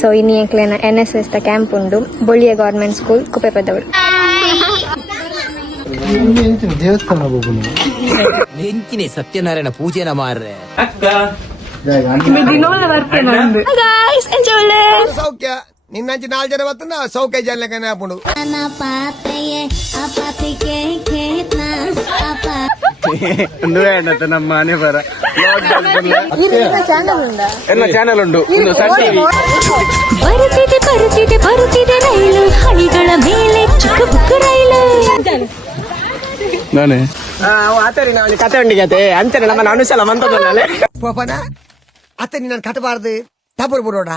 So ಇನ್ನು ಎಂಕ್ಲೆನ NSS the camp ಉಂಡು ಬೊಳಿಯ ಗವರ್ಮೆಂಟ್ ಸ್ಕೂಲ್ ಕುಪ್ಪೆಪದವರು. ದೇವಸ್ಥಾನ ನೆಂಚಿನ ಸತ್ಯನಾರಾಯಣ ಪೂಜೆನ ಮಾರ್ರೆ ಸೌಖ್ಯ ನಿನ್ನಂಚಿ 4 ಜನ ಬರ್ತನ ಸೌಖ್ಯ ಜನ ಹಾಕೊಂಡು ನಮ್ಮ ಮನೆ ಬರ ಎಲ್ಲ ಚಾನೆಲ್ ಉಂಟು ಬರುತ್ತಿದೆ ರೈಲು ಹಳಿಗಳ ಮೇಲೆ ಚಿಕ್ಕ ಬುಕ್ಕ ರೈಲು. ನಾನೇ ಆತರಿ ನಾವು ಕತೆ ಉಂಡಿಗತೆ ಅಂಚನೆ ನಮ್ಮ ಅನುಶಲ ಮಂತದಲ್ಲೇ ಪೋಪನ ಅತ್ತೆ ನಿನ್ನ ಕಟ್ಟಬಾರ್ದು ತಬ್ಬರು ಬಿಡೋಣ.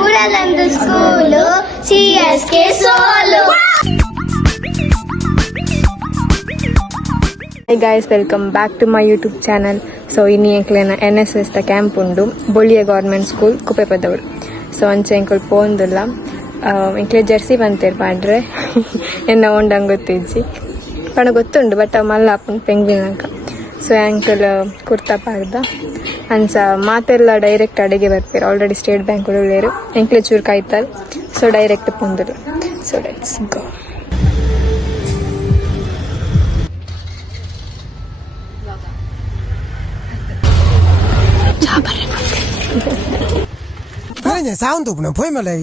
ಊರಲ್ಲೊಂದು ಸ್ಕೂಲು CSK ಸೋಲು. Hi guys, welcome back to my YouTube channel. So ಇನ್ನು ಎಂಕ್ಲೆನ NSS ದ ಕ್ಯಾಂಪ್ ಉಂಡು ಬೊಳಿಯ ಗವರ್ಮೆಂಟ್ ಸ್ಕೂಲ್ ಕುಪ್ಪೆಪದವರು. ಸೊ ಅಂಚೆ ಎಂಕಲ್ ಪೋಂದುಲ್ಲ ಎಂಕ್ಲೆ ಜರ್ಸಿ ಬಂತೇರು ಪಾಡ್ರೆ ಎನ್ನ ಉಂಡಂಗೆ ಗೊತ್ತಿಜ್ಜಿ ಪಣ ಗೊತ್ತುಂಡು ಬಟ್ ಮಲ್ಲ ಹಾಕೊಂಡು ಪೆಂಗ್ವಿನಂಕ. ಸೊ ಆ್ಯಂಕಲ್ ಕುರ್ತಾ ಪಾಡ್ದ ಅನ್ಸ ಮಾತೆಲ್ಲ ಡೈರೆಕ್ಟ್ ಅಡಿಗೆ ಬರ್ತೀರ. ಆಲ್ರೆಡಿ ಸ್ಟೇಟ್ ಬ್ಯಾಂಕ್ ಉಳ್ಳೇರು ಎಂಕ್ಲೆ ಚೂರು ಕಾಯ್ತಾರೆ. ಸೊ ಡೈರೆಕ್ಟ್ ಪೊಂದುರು. So let's go. ಸಾವಂತ ಪೋಯ್ ಮಲೈ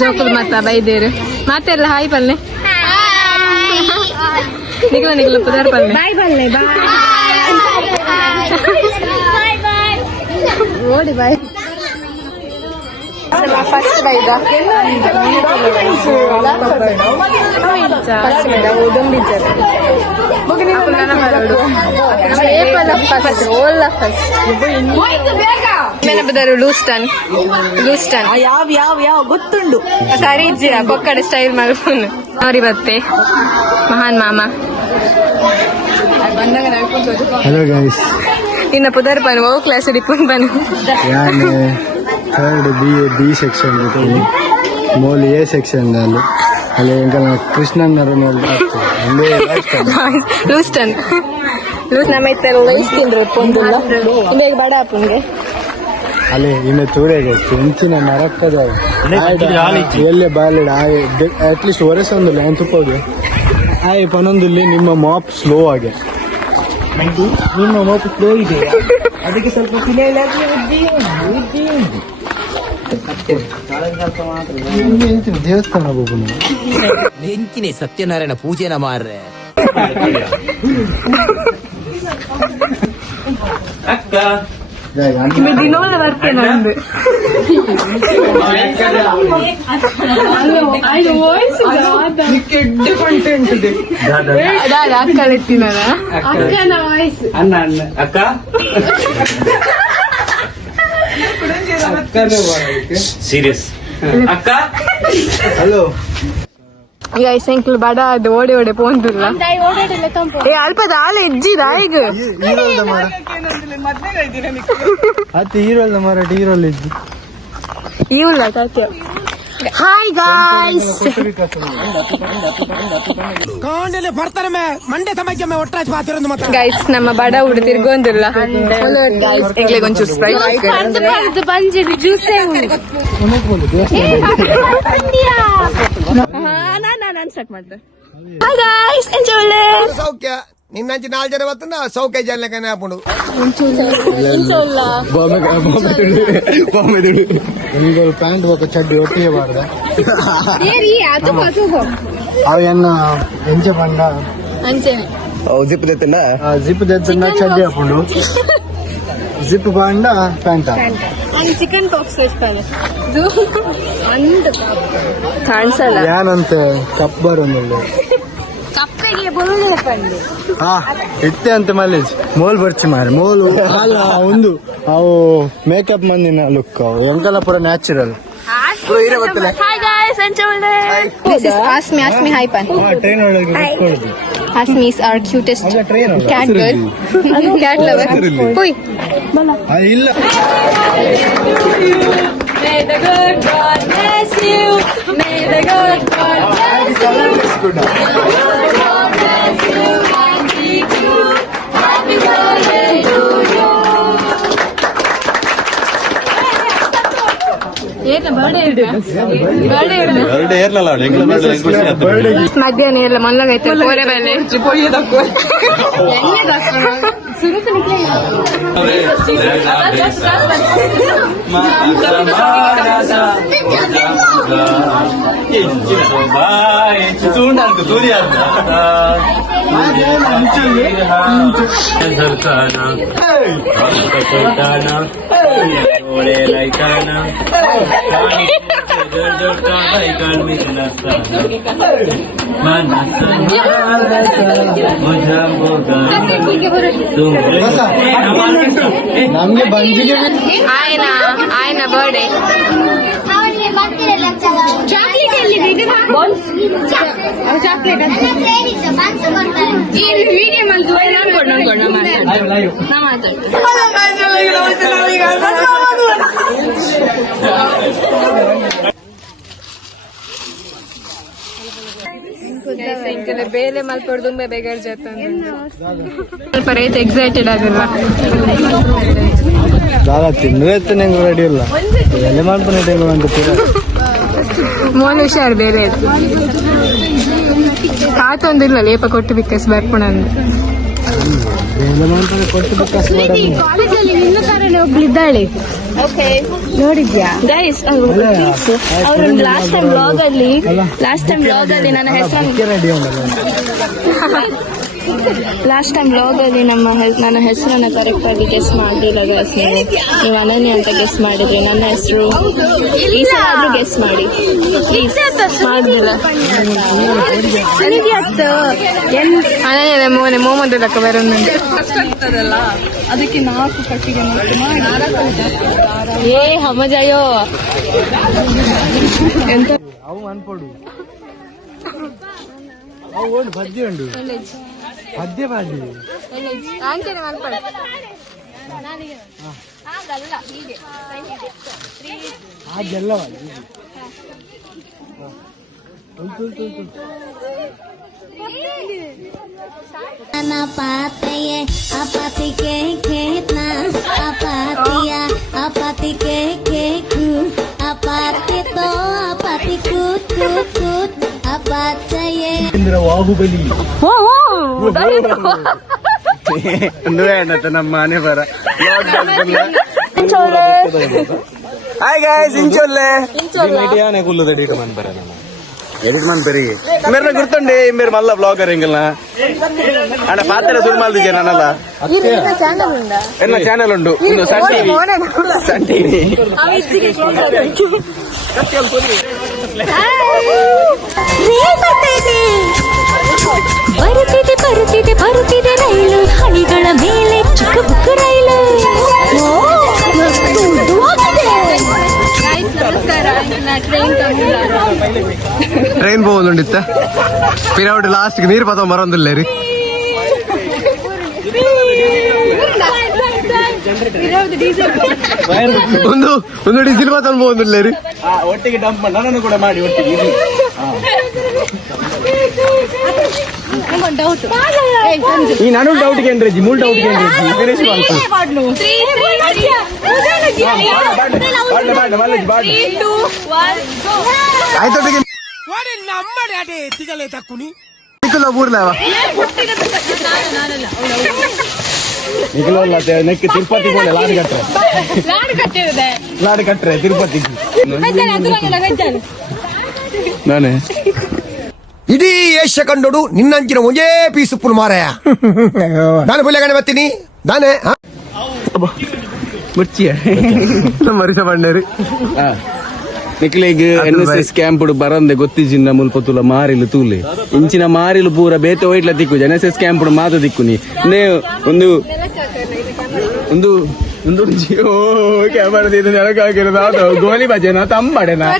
ಜೋಕುಲ್ ಮಾತಾ ಬೈದೇರು ಮಾತೆಲ್ಲ ಹಾಯ್ ಪಲ್ಲೆ ನಿಗ್ಲ ಪುದಾರ್ ಪಲ್ಲೆ ಬಾಯ್ ಪಲ್ಲೆ ಓಡಿ ಬಾಯ್ ಫಸ್ಟ್ ಬೈದ ಲೂಸ್ಟನ್ ಯಾವ ಗೊತ್ತುಂಡು ಸರಿ ಇಜ್ಜಿರ ಬೊಕ್ಕಡ ಸ್ಟೈಲ್ ಮಾಡ್ಕೊಂಡು ಅವ್ರಿ ಬತ್ತೆ ಮಹಾನ್ ಮಾಮ. ಹಲೋ ಗೈಸ್, ಇನ್ನ ಪುದರ್ ಪನ್ ಓ ಕ್ಲಾಸ್ ಹಿಡಿಕೊಂಡು ಬನ್ನಿ. Third B section Molly A section ಅಲ್ಲಿ ಕೃಷ್ಣನ್ ಲೂಸ್ಟನ್ ನಮ್ಮೈತೆಲ್ಲ ಇಸ್ತಿಂದ್ರು ಪೊಂದುಲ್ಲ ಬೇಗ ಬಡ ಅಪ್ಪನ್ಗೆ ಅಲ್ಲಿ ಇನ್ನು ತೂರೆಗೆ ಹೆಂಚಿನ ನರಕ್ಕದ ಎಲ್ಲೇ ಬಾಲಿಡ ಅಟ್ಲೀಸ್ಟ್ ಒರೆಸೊಂದಿಲ್ಲ ಏನು ತುಪ್ಪದು ಆಯ್ ಪನೊಂದಿಲ್ಲಿ ನಿಮ್ಮ ಮಾಪ್ ಸ್ಲೋ ಆಗಿ ನಿಮ್ಮ ಮೋಪು ಸ್ಲೋ ಇದೆ ಅದಕ್ಕೆ ಸ್ವಲ್ಪ ಫಿನೈಲ್ ದೇವಸ್ಥಾನ ನೆಂಚಿನ ಸತ್ಯನಾರಾಯಣ ಪೂಜೆನ ಮಾರ್ರೆ ಅಕ್ಕ ದಿನೋಲ ಬರ್ತೇನೆ ಅಂದು ಅಕ್ಕಳೆತ್ತಿನ ಅಣ್ಣ ಅಕ್ಕ ಸೀರಿಯಸ್ ಅಕ್ಕ ಹಲೋ ಈಗ ಐಸಂಕ್ಲು ಬಡ ಅದು ಓಡಿ ಪೋಂದಿಲ್ಲ ಏ ಅಲ್ಪದ ಆಲೆ ಇಜ್ಜಿದ ಈಗ ಅತ್ತೆ ಹೀರೋಲ್ ಮರಾಠ ಹೀರೋಲ್ ಇದ್ದು ಇವಲ್ಲ ತಾತ್ಯ. ಹಾಯ್ ಗಾಯ್ಸ್, ಗೈಸ್ ನಮ್ಮ ಬಡ ಹುಡು ತಿರ್ಗೊಂದಿಲ್ಲ ಗೈಸ್ ಎಂಗ್ಲೆಗ್ ಒಂಚೂರು ಸ್ಪ್ರೈಟ್ ನಾನು ಸ್ಟಾರ್ಟ್ ಮಾಡ್ದೆ. Hi guys, enjoy. ಸೌಖ್ಯ ನಿನ್ನಂಚಿ 4 ಜನ ಬರ್ತನ ಸೌಖ್ಯ ಜನ ಹಾಕೊಂಡು ಪ್ಯಾಂಟ್ ಬೇಕು ಚಡ್ಡಿ ಒಟ್ಟಿಗೆ ಬಾರ್ದ ಅವೆನ್ನ ಎಂಚೆ ಬಂಡ ಜಿಪ್ ದೆತ್ತಿಲ್ಲ ಜಿಪ್ ದೆತ್ತಿನ ಚಡ್ಡಿ ಹಾಕೊಂಡು ಜಿಪ್ ಬಾಂಡ ಪ್ಯಾಂಟ್ ಚಿಕನ್ ಪಾಕ್ಸ್ ಕಾಣಿಸಲ್ಲ ಏನಂತೆ ಕಪ್ಪರ್ ಒಂದು ಕಪ್ಪೆಗೆ ಬರುವುದಿಲ್ಲ ಕಂಡು ಇತ್ತೆ ಅಂತ ಮಲೇಜ್ ಮೋಲ್ ಬರ್ಚಿ ಮಾರಿ ಮೋಲು ಅಲ್ಲ ಒಂದು ಅವು ಮೇಕಪ್ ಮಂದಿನ ಲುಕ್ ಅವು ಎಂಕಲ ಪೂರ natural. Hi guys, this is Asmi. Asmi, hi pan. Train ಒಳಗೆ Asmi is our cutest cat girl. Cat lover. Hui. ಇಲ್ಲ May the good God bless you. May the good God bless you. May the good God bless you and keep you. Happy birthday to you. ಏನು birthday ಮಧ್ಯಾಹ್ನ ಎಲ್ಲ ಮಲ್ಲಗೈತೆ ಕೋರೆ ಬೆಲೆ ನಮ್ಗೆ ಬಂಜಿಗೆ ಆಯ್ನ birthday ಅವನಿಗೆ ಬರ್ತಿರಲ್ಲ chocolate ಎಲ್ಲಿದೆ chocolate buns ಕೊಡ್ತಾರೆ medium ಬೇಲೆ ಮಲ್ಪಡು ತುಂಬಾ ಬೇಗ ಸ್ವಲ್ಪ ರೈತ ಎಕ್ಸೈಟೆಡ್ ಆಗಿಲ್ಲ ದಾರ ತಿಂದ್ರೆ ನಂಗೆ ರೆಡಿ ಇಲ್ಲ ಎಲ್ಲಿ ಮಾಡ್ಕೊಂಡು ಅಂತ ಮೋನ್ ಹುಷಾರು ಬೇರೆ ತಾತೊಂದಿಲ್ಲ ಲೇಪ ಕೊಟ್ಟು ಬಿಕ್ಕಸ್ ಬರ್ಕೊಂಡ್ ಕಾಲೇಜಲ್ಲಿ ನಿನ್ನ ತರನೇ ಒಬ್ಳಿದ್ದಾಳೆ ನೋಡಿದ್ಯಾ ಗೈಸ್ ಅವ್ರೊಂದು ಲಾಸ್ಟ್ ಟೈಮ್ ಬ್ಲಾಗ್ ಅಲ್ಲಿ ನನ್ನ ನನ್ನ ಹೆಸರನ್ನ ಕರೆಕ್ಟ್ ಆಗಿ ಗೆಸ್ ಮಾಡಿಲ್ಲ ಗೈಸ್ ನೀವು ಅನನ್ಯ ಅಂತ ಗೆಸ್ ಮಾಡಿದ್ರಿ ನನ್ನ ಹೆಸರು ಈ ಸಲ ಆದ್ರೂ ಗೆಸ್ ಮಾಡಿ ಪ್ಲೀಸ್ ಮಾಡುದಿಲ್ಲ ಅನನ್ಯ ಮೋನೆ ಮೊಹಮ್ಮದ್ ಲಕ್ಕ ಬರೋದು ಅದಕ್ಕೆ 4 ಕಟ್ಟಿಗೆ ಏ ಹಮಜಾಯೋ ಎಂತ ಅವು ಅನ್ಪಡು ಅವು ಬಜ್ಜಿ ಉಂಡು ಪದ್ಯ ಬಾಜಿ ಆಂಟೇನೆ ಮಲ್ಪಡು ಹಾಗೆಲ್ಲ Apatye, apati ke khetna, apatiya, apati ke ku, apati to, apati kut kut kut, apatye. Indra Bahubali ನಮ್ಮ ಮನೆ ಬರ ಹಾಯ್ ಗಾಯ್ಸ್ ಇಂಚೊಲ್ಲೆ మీడియానే కుళ్ళు ఎడిట్ మన బర ఎడిట్ మన పెరిగి మీరు గుర్తుండి మీరు మళ్ళా బ్లాగర్ ఇంకల్నా అంటే పాత్ర సుల్మాల్ దిగే నన్నಲ್ಲ ఎన్న ఛానల్ ఉండు సన్ టీవీ ಬರುತ್ತಿದೆ ರೈಲು ಹಳಿಗಳ ಮೇಲೆ ಚಿಕ್ಕ ಬುಕ್ಕ ರೈಲು ಟ್ರೈನ್ പോകുന്നുണ്ടിತ್ತ പിന്നെ അവിടെ ലാസ്റ്റ് നീര് പത്തോ മറന്നില്ലേ ಒಂದು ಡೀಸೆಲ್ ಮಾತ್ರ പോകുന്നില്ലേ ಒಟ್ಟಿಗೆ ಡಂಪ್ ನನ್ನನ್ನು ಕೂಡ ಮಾಡಿ ಒಟ್ಟಿಗೆ ಈ ನಾನು ಡೌಟ್ಗೆ ಏನ್ರಿ ಮೂಲ್ ಡೌಟ್ಗೆ ಏನ್ರಿ ಗಣೇಶ್ ಆಯ್ತು ಊರ್ಲವ ನಿಖಿಲ ನೆಕ್ ತಿರುಪತಿ ಬೋಲೆ ಲಾಡ್ ಕಟ್ರೆ ತಿರುಪತಿ ನಾನೇ ಇಡೀ ಏಷ್ಯ ಕಂಡೋಡು ನಿನ್ನಂಚಿನ ಒಂದೇ ಪೀಸ್ ಉಪ್ಪು ಮಾರಾಯ ನಾನು ಪುಲ್ಯಗಣೆ ಬರ್ತೀನಿ ನಾನೇ ಮುಚ್ಚಿಯ ಮರಿಸ ಬಂಡೇರಿ ನಿಖಿಲಿಗೆ NSS ಕ್ಯಾಂಪ್ ಬರಂದೆ ಗೊತ್ತಿಜಿನ ಮುಲ್ಪ ತುಲ ಮಾರಿಲು ತೂಲೆ ಇಂಚಿನ ಮಾರಿಲು ಪೂರ ಬೇತೆ ಹೋಯ್ಟ್ಲ ತಿಕ್ಕು NSS ಕ್ಯಾಂಪ್ ಮಾತು ತಿಕ್ಕುನಿ ಒಂದು ಒಂದು ಒಂದು ಜಿಯೋ ಕ್ಯಾಮರಾ ನೆನಕಾಗಿರೋದು ಗೋಲಿ ಬಜೆನ ತಂಬಡೆನಾ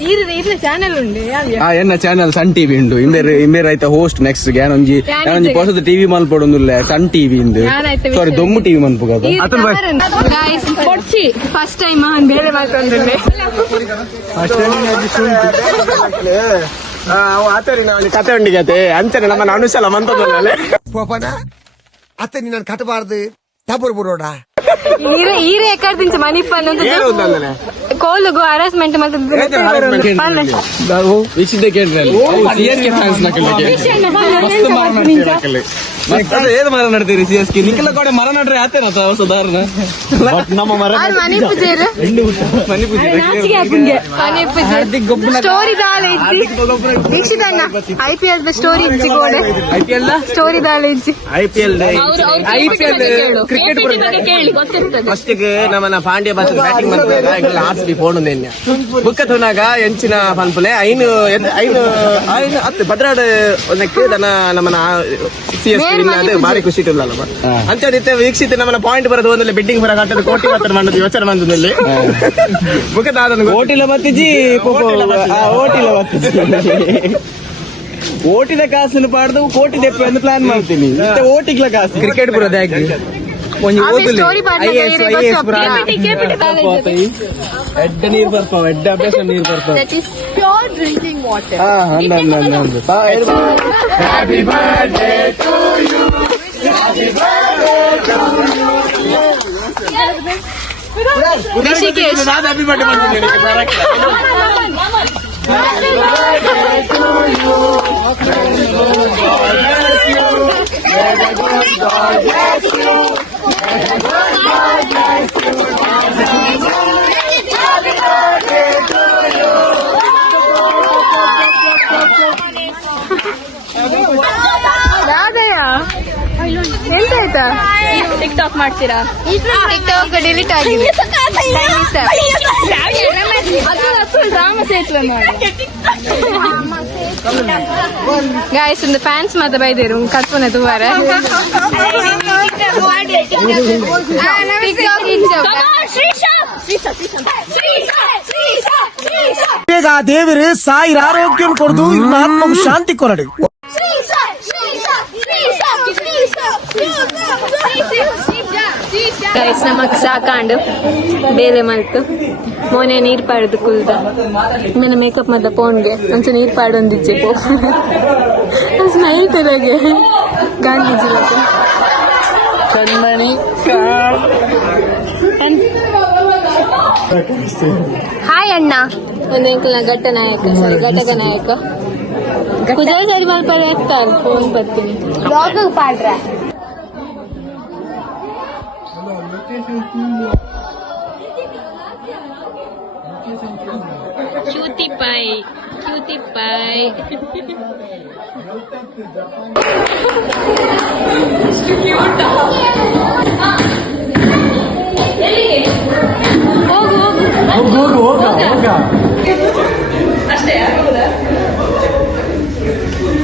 ಇರ್ಲ ಚಾನೆಲ್ ಉಂಡು ಎನ್ನ ಚಾನಲ್ ಸನ್ ಟಿವಿ ಉಂಡು ಇಂಬೇರ್ ಐತ ಹೋಸ್ಟ್ ನೆಕ್ಸ್ಟ್ ಯಾನೊಂಜಿ ಹೊಸದ ಟಿವಿ ಮಲ್ಪಡೊಂದುಲ್ಲ ಸನ್ ಟಿವಿ ಇಂದು ಸಾರಿ ದೊಮ್ಮು ಟಿವಿ ಮಲ್ಪುಗ ಕೊಡ್ಚಿ ಫಸ್ಟ್ ಟೈಮ್ ಬೇರೆ ಮಾತಾಡ್ರೆ ಆತರಿ ನಾವು ಕತೆ ಉಂಡಿಗತೆ ಅಂಚನೆ ನಮ್ಮ ಅನುಸಲ ಮಂತದಲ್ಲ పోపన అతని నన్ను కట్టబారదు డబ్బులు బురోడా ಈರೆ ಎಕ್ಕಡ್ದಿಂಚ ಮನಿ ಪನ್ನೊಂದು ಕೋಲುಗು ಹರಾಸ್ಮೆಂಟ್ ವೀಕ್ಷಿಸಿದ್ದೆ ಕೇಳ್ರಿ CSK ಫ್ಯಾನ್ಸ್ ಏನ್ ಮರ ನಡ್ತೀರಿ CSK ನಿಖಿಲ ಕಡೆ ಮರ ನಡ್ರಿ ಆತೇನ ಸಾಧಾರಣ ನಮ್ಮ ಮರ ಮನಿ ಪೂಜೆರು ಸ್ಟೋರಿ ದಾಲೆ ವೀಕ್ಷಿತಣ್ಣ IPL ಸ್ಟೋರಿ ಇಚ್ಚಿ ಕೋಡೆ IPL ಸ್ಟೋರಿ ದಾಲೆ ಇಚ್ಚಿ IPL ಕ್ರಿಕೆಟ್ ಫಸ್ಟ್ ನಮ್ಮನ ಪಾಂಡ್ಯ ಬಸ್ ಬ್ಯಾಟಿಂಗ್ ಮಾಡ್ತಾರೆ RCB ಫೋನ್ ಬುಕ್ಕ ತುನಾಗ ಎಂಚಿನ ಪನ್ಪುಲೆ ಐನು ಹತ್ತು ಭದ್ರಾಡ್ ಒಂದಕ್ಕೆ ನಮ್ಮನ CSK ಬಾರಿ ಖುಷಿ ಇಟ್ಟಿಲ್ಲಲ್ಲ ಅಂತ ವೀಕ್ಷಿತ ನಮ್ಮನ ಪಾಯಿಂಟ್ ಬರೋದು ಒಂದಲ್ಲ ಬೆಡ್ಡಿಂಗ್ ಬರ ಕಟ್ಟದ ಕೋಟಿ ಮಾತ್ರ ಮಾಡೋದು ಯೋಚನೆ ಬಂದಲ್ಲಿ ಬುಕ್ಕ ಓಟಿಲ ಬತ್ತಿಜಿ ಓಟಿಲ ಬತ್ತಿಜಿ ಓಟಿನ ಕಾಸನ್ನು ಪಾಡ್ದು ಕೋಟಿ ತೆಪ್ಪೆ ಅಂತ ಪ್ಲಾನ್ ಮಾಡ್ತೀನಿ ಓಟಿಗ್ಲ ಕಾಸು ಕ್ರಿಕೆಟ್ ಬರೋದು ಹೇಗೆ ಎಡ್ಡ ನೀರು ಬರ್ತಾವ ಎಡ್ಡ ಅಭ್ಯಾಸ ನೀರು ಬರ್ತಾವ ಎಂತ ಆಯ್ತಾ ಟಿಕ್ಟಾಕ್ ಮಾಡ್ತೀರಾ ಟಿಕ್ಟಾಕ್ ಡಿಲೀಟ್ ಆಗಿದೆ ರಾಮ ಸೇತುವೆ ಗಾಯ್ಸ್ ಒಂದು ಫ್ಯಾನ್ಸ್ ಮಾತ್ರ ಬೈದೇರು ಕತ್ಪನೆ ತೂವಾರ ದೇವರು ಸಾಯಿರ ಆರೋಗ್ಯ ಕೊಡದು ಆತ್ಮకు ಶಾಂತಿ ಕೊರಡು ಗೈಸ್ ನಮಕ್ ಸಾಕಾಂಡು ಬೇಲೆ ಮಲ್ತು ಮೋನೆ ನೀರ್ ಪಾಡದು ಕುಲ್ದ ನನ್ನ ಮೇಕಪ್ ಮದ್ದ ಫೋನ್ಗೆ ಒಂಚ ನೀರ್ ಪಾಡೊಂದಿಜ್ಜೆ ಪೋ ಸ್ಮೈಲ್ ತೆರಗೆ ಗಾಂಧೀಜಿ ಕಣ್ಮಣಿ ಹಾಯ್ ಅಣ್ಣ ಒಂದು ಅಂಕಲ್ ಘಟ್ಟ ನಾಯಕ ಸರಿ ಘಟಕ ನಾಯಕ ಕುಜಲ್ ಸರಿ ಮಲ್ಪದ ಎತ್ತಾರೆ ಫೋನ್ ಬರ್ತೀನಿ ಪಾಡ್ರ ಕ್ಯೂಟಿ ಪೈ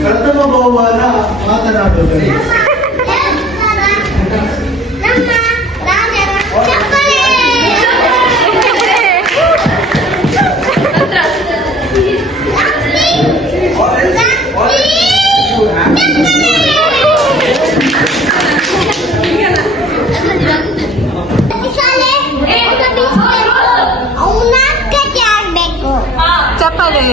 ಪ್ರಥಮ ಬಹುಮಾನ ಮಾತನಾಡುವುದು ಚಪ್ಪಲಿ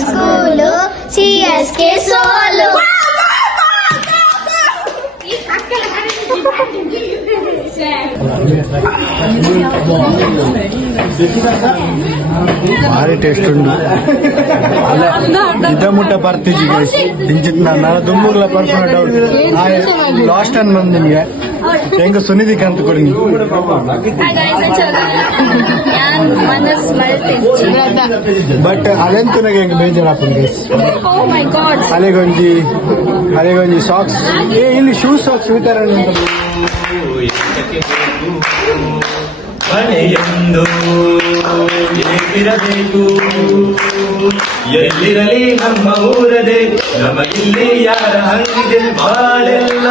ಸ್ಕೂಲು CSK ಸೋಲು ಭಾರಿ ಟೇಸ್ಟ್ ಉಂಟು ಅಲ್ಲ ಇದ ಮುಟ್ಟ ಬರ್ತಿಜಿ ಇಂಚಿತ್ ನಾನು ದುಂಬುಗ್ಲ ಪರ್ಸನ ಡೌಟ್ ಲಾಸ್ಟ್ ಟೈಮ್ ಬಂದು ನಿಮ್ಗೆ ಹೆಂಗ ಸುನಿಧಿಕ್ ಅಂತ ಕೊಡಿ ಬಟ್ ಅದಂತೂ ನನಗೆ ಹೆಂಗ ಬೇಜಾರಾಗ್ತದೆ ಅಲೆಗೊಂಜಿ ಸಾಕ್ಸ್ ಇಲ್ಲಿ ಶೂಸ್ ಸಾಕ್ಸ್ ವಿತರಣೆ ಅಂತ ಮನೆಯೊಂದು ಏಕಿರಬೇಕು ಎಲ್ಲಿರಲಿ ನಮ್ಮ ಊರದೆ ನಮಗಿಲ್ಲಿ ಯಾರ ಹಂಗಿದೆ ಬಾಳೆಲ್ಲ